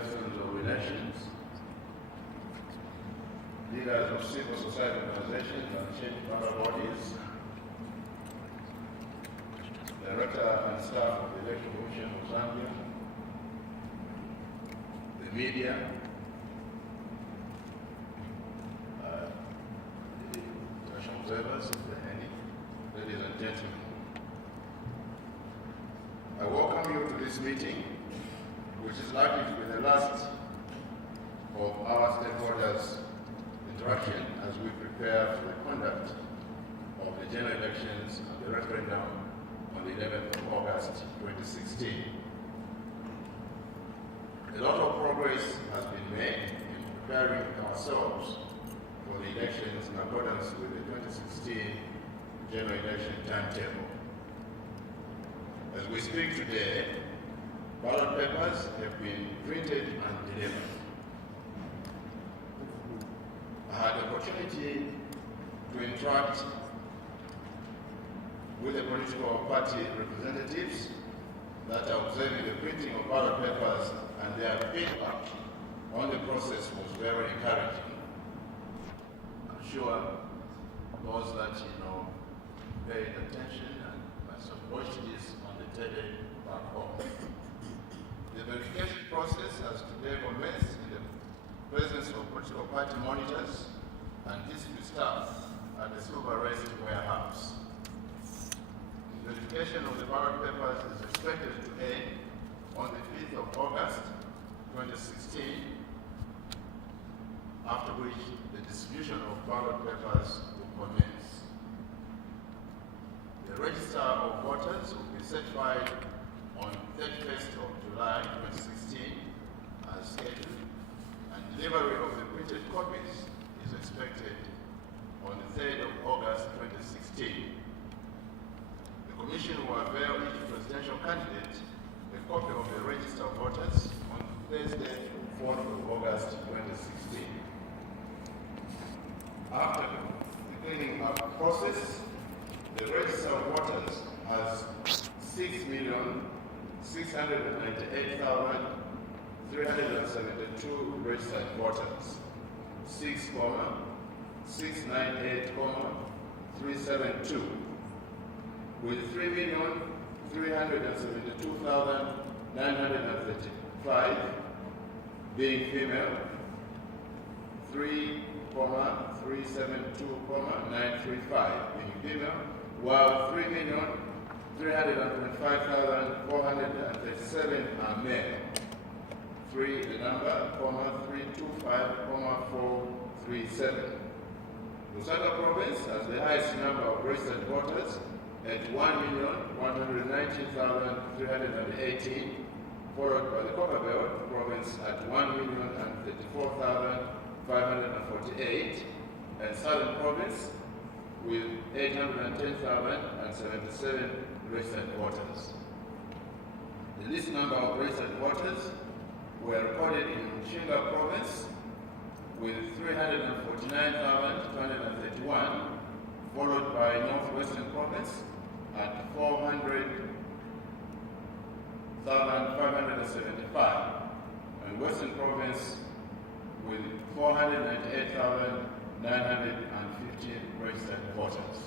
persons of elections, leaders of civil society organizations and change member bodies, director and staff of the Election Commission of Zambia, the media, the international observers, if there are any, ladies and gentlemen. I welcome you to this meeting, which is likely to be the last of our stakeholders' interaction as we prepare for the conduct of the general elections and the referendum on the 11th of August 2016. A lot of progress has been made in preparing ourselves for the elections in accordance with the 2016 general election timetable. As we speak today, ballot papers have been printed and delivered. I had the opportunity to interact with the political party representatives that are observing the printing of ballot papers, and their feedback on the process was very encouraging. I'm sure those that paid attention and must have watched this on the tele back home. The verification process has today commenced in the presence of political party monitors and district staff at the Silver Rest warehouse. Verification of the ballot papers is expected to end on the 5th of August 2016, after which the distribution of ballot papers will commence. The register of voters will be certified on 31st of July 2016 as scheduled, and delivery of the printed copies is expected on the 3rd of August 2016. The Commission will avail each presidential candidate a copy of the register of voters on Thursday, 4th of August 2016. After the cleaning up process, the register of voters has 6,698,372 registered voters, 6,698,372, with 3,372,935 being female, 3,372,935 being female, while 3,325,437 are male. 3 the number, 325,437. Lusaka province has the highest number of registered voters at 1,119,318, followed by the Copperbelt province at 1,034,548, and Southern province with 810,077 registered voters. The least number of registered voters were recorded in Shinga province with 349,231, followed by Northwestern province at 400,575, and Western province with 498,950 registered voters.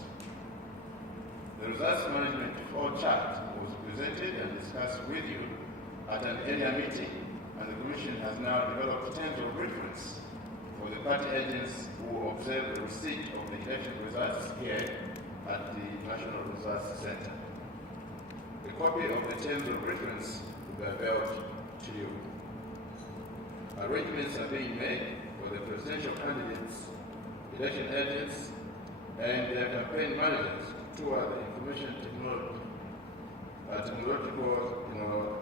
The results management flow chart was presented and discussed with you at an earlier meeting, and the Commission has now developed terms of reference for the party agents who observe the receipt of the election results here at the National Results Center. A copy of the terms of reference will be available to you. Arrangements are being made for the presidential candidates, election agents, and their campaign managers to tour the information technological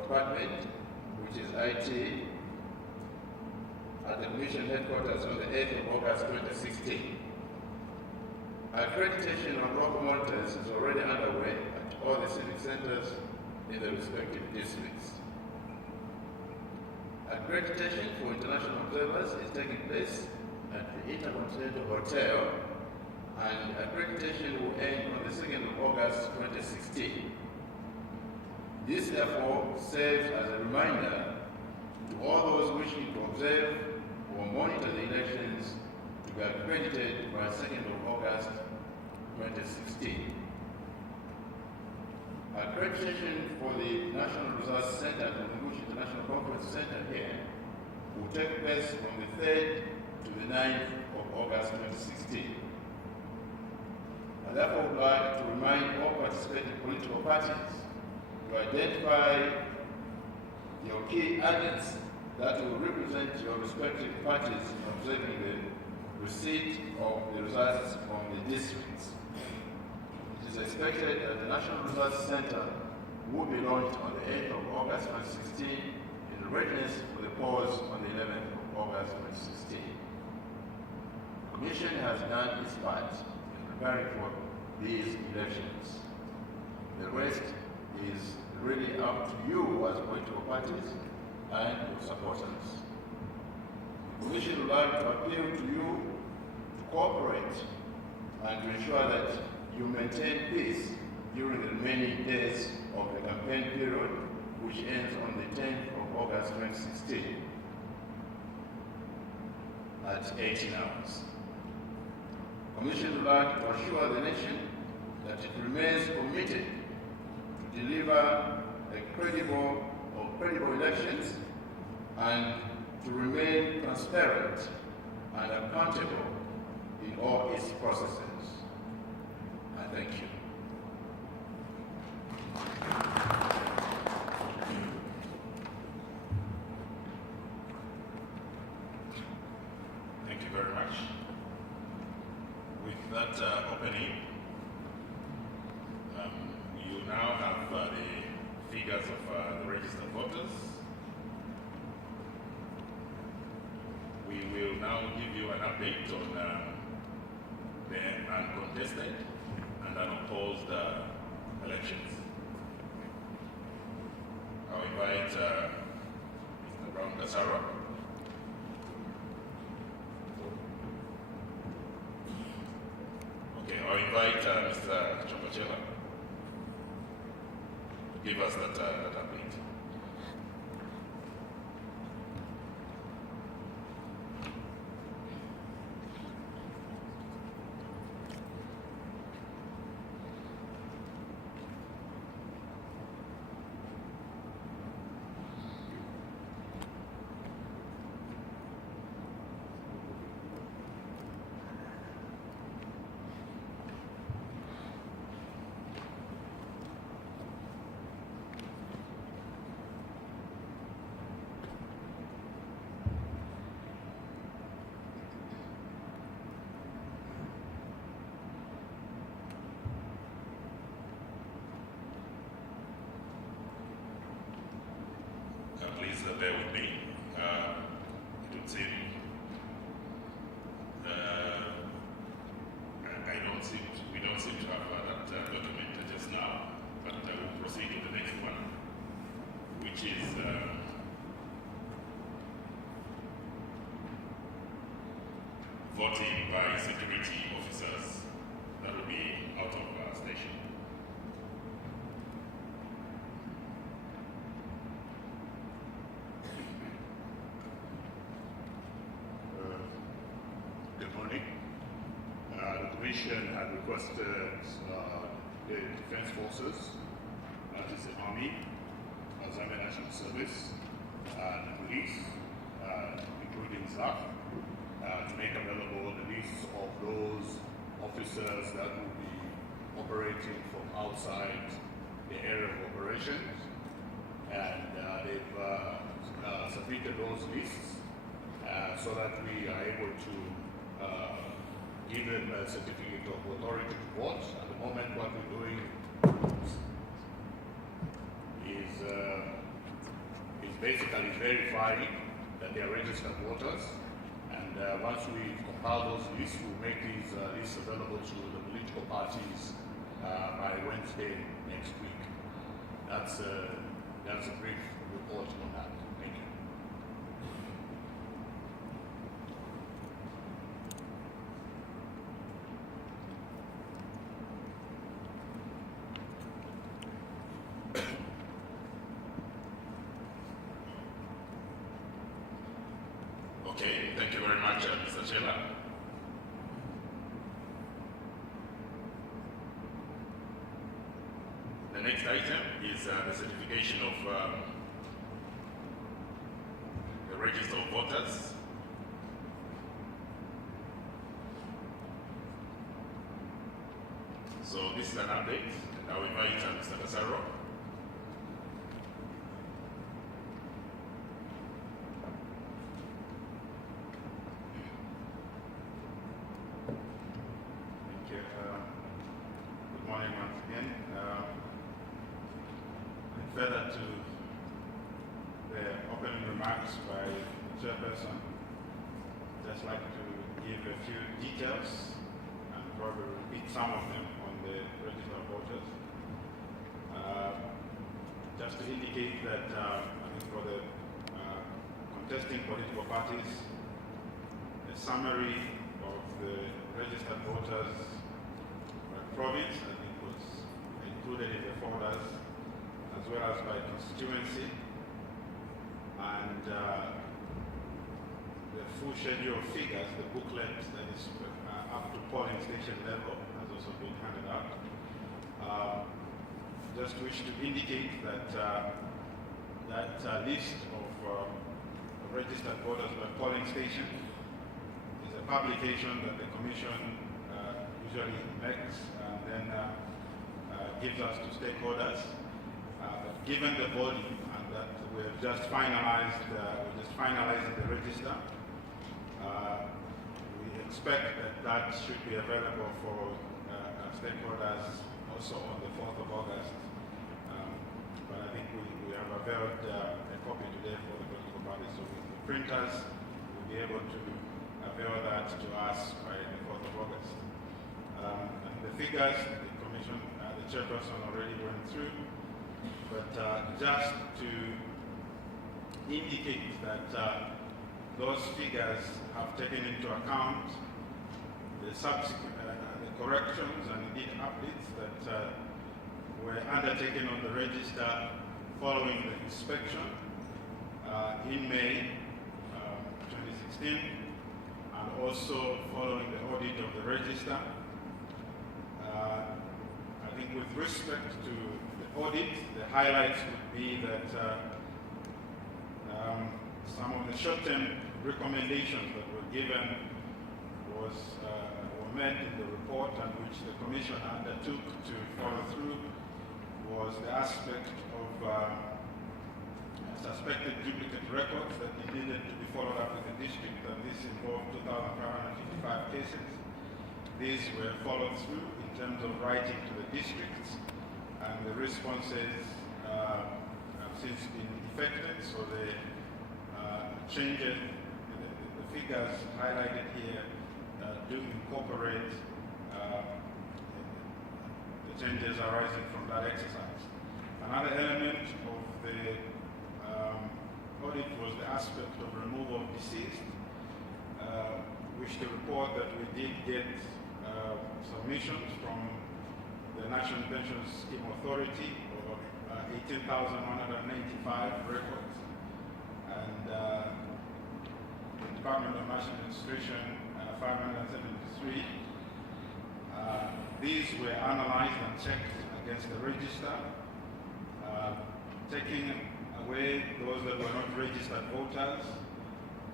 department, which is IT, at the Commission headquarters on the 8th of August 2016. Accreditation of local monitors is already underway at all the civic centers in the respective districts. Accreditation for international observers is taking place at the Intercontinental Hotel, and accreditation will end on the 2nd of August 2016. This therefore serves as a reminder to all those wishing to observe or monitor the elections to be accredited by 2nd of August 2016. Accreditation for the National Results Center at the Lungushi International Conference Center here will take place from the 3rd to the 9th of August 2016. I therefore would like to remind all participating political parties to identify your key agents that will represent your respective parties in observing the receipt of the results from the districts. It is expected that the National Results Center will be launched on the 8th of August 2016 in readiness for the polls on the 11th of August 2016. The Commission has done its part in preparing for these elections. The rest is really up to you as political parties and your supporters. The Commission would like to appeal to you to cooperate and to ensure that you maintain peace during the remaining days of the campaign period, which ends on the 10th of August 2016 at 18 hours. The Commission would like to assure the nation that it remains committed to deliver credible elections and to remain transparent and accountable in all its processes. I thank you. Thank you very much. With that opening, you now have the figures of the registered voters. We will now give you an update on the uncontested and unopposed elections. I'll invite Mr. Brown Gasara. Okay, I'll invite Mr. Chambachela to give us that update. Please bear with me. It would seem we don't seem to have that document just now, but we'll proceed to the next one, which is voting by security officers that will be out of station. The Commission had requested the Defense Forces, that is the Army, Zambia National Service, and the police, including SAF, to make available the lists of those officers that will be operating from outside the area of operations. And they've submitted those lists so that we are able to give them a certificate of authority to vote. At the moment, what we're doing is basically verifying that they are registered voters. And once we compile those lists, we'll make these lists available to the political parties by Wednesday next week. That's a brief report on that. Thank you. Okay, thank you very much, Mr. Chela. The next item is the certification of the register of voters. So this is an update, and I will invite Mr. Kasaro. Thank you. Good morning once again. Further to the opening remarks by the chairperson, I'd just like to give a few details and probably repeat some of them on the register of voters. Just to indicate that I think for the contesting political parties, a summary of the registered voters by province, I think, was included in the folders, as well as by constituency, and the full schedule of figures, the booklet that is up to polling station level, has also been handed out. Just wish to indicate that that list of registered voters by polling station is a publication that the Commission usually makes and then gives us to stakeholders. But given the volume and that we have just finalized, the register, we expect that that should be available for stakeholders also on the 4th of August. But I think we have availed a copy today for the political parties, so the printers will be able to avail that to us by the 4th of August. And the figures, the Commission, the chairperson already went through, but just to indicate that those figures have taken into account the subsequent the corrections and indeed updates that were undertaken on the register following the inspection in May 2016, and also following the audit of the register. I think with respect to the audit, the highlights would be that some of the short-term recommendations that were given were made in the report, and which the Commission undertook to follow through, was the aspect of suspected duplicate records that needed to be followed up with the district, and this involved 2,555 cases. These were followed through in terms of writing to the districts, and the responses have since been effected, so the changes, the figures highlighted here do incorporate the changes arising from that exercise. Another element of the audit was the aspect of removal of deceased. Wish to report that we did get submissions from the National Pension Scheme Authority of 18,195 records, and the Department of National Administration 573. These were analyzed and checked against the register, taking away those that were not registered voters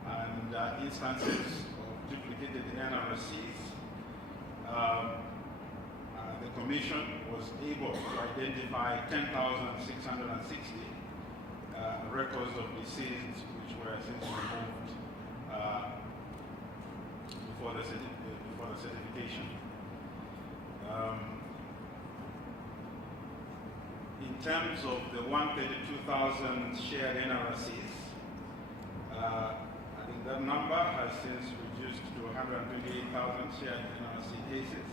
and instances of duplicated NRCs. The Commission was able to identify 10,660 records of deceased which were since removed before the certification. In terms of the 132,000 shared NRCs, I think that number has since reduced to 128,000 shared NRC cases.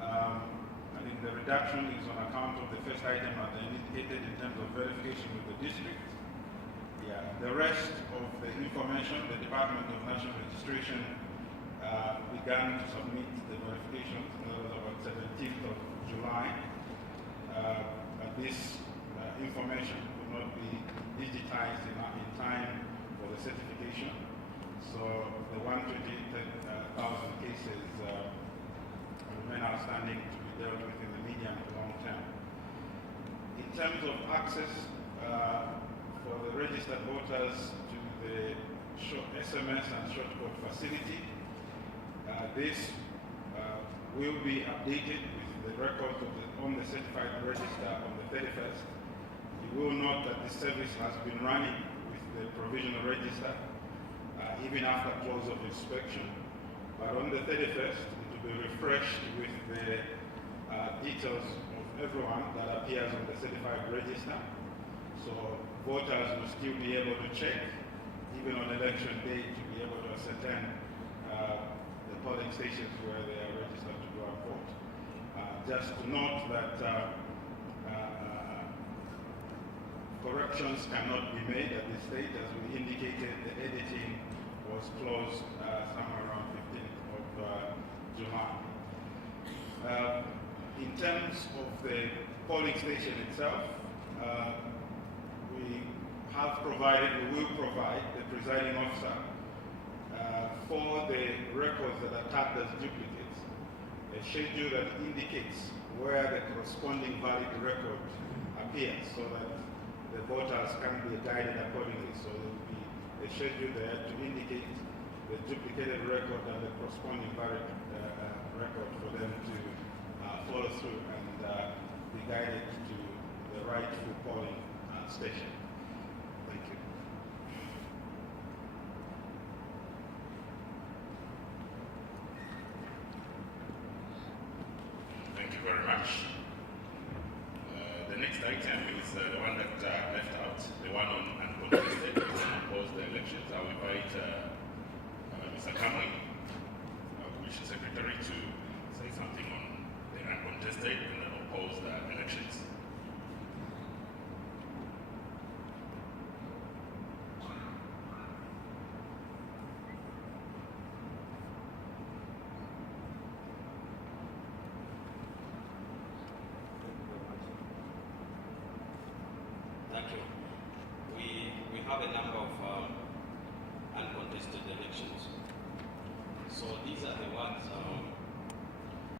I think the reduction is on account of the first item that I indicated in terms of verification with the district. Yeah, the rest of the information, the Department of National Registration began to submit the verifications. That was about 17th of July. But this information could not be digitized in time for the certification. So the 128,000 cases remain outstanding to be dealt with in the medium to long term. In terms of access for the registered voters to the short SMS and short code facility, this will be updated with the records on the certified register on the 31st. You will note that the service has been running with the provisional register even after close of inspection. But on the 31st, it will be refreshed with the details of everyone that appears on the certified register. So voters will still be able to check, even on election day, to be able to ascertain the polling stations where they are registered to go and vote. Just to note that corrections cannot be made at this stage. As we indicated, the editing was closed somewhere around 15th of July. In terms of the polling station itself, we will provide the presiding officer for the records that are tagged as duplicates, a schedule that indicates where the corresponding valid record appears so that the voters can be guided accordingly. So there will be a schedule there to indicate the duplicated record and the corresponding valid record for them to follow through and be guided to the rightful polling station. Thank you. Thank you very much. The next item is the one that left out, the one on uncontested opposed elections. I will invite Mr. Kamwe, Commission Secretary, to say something on the uncontested.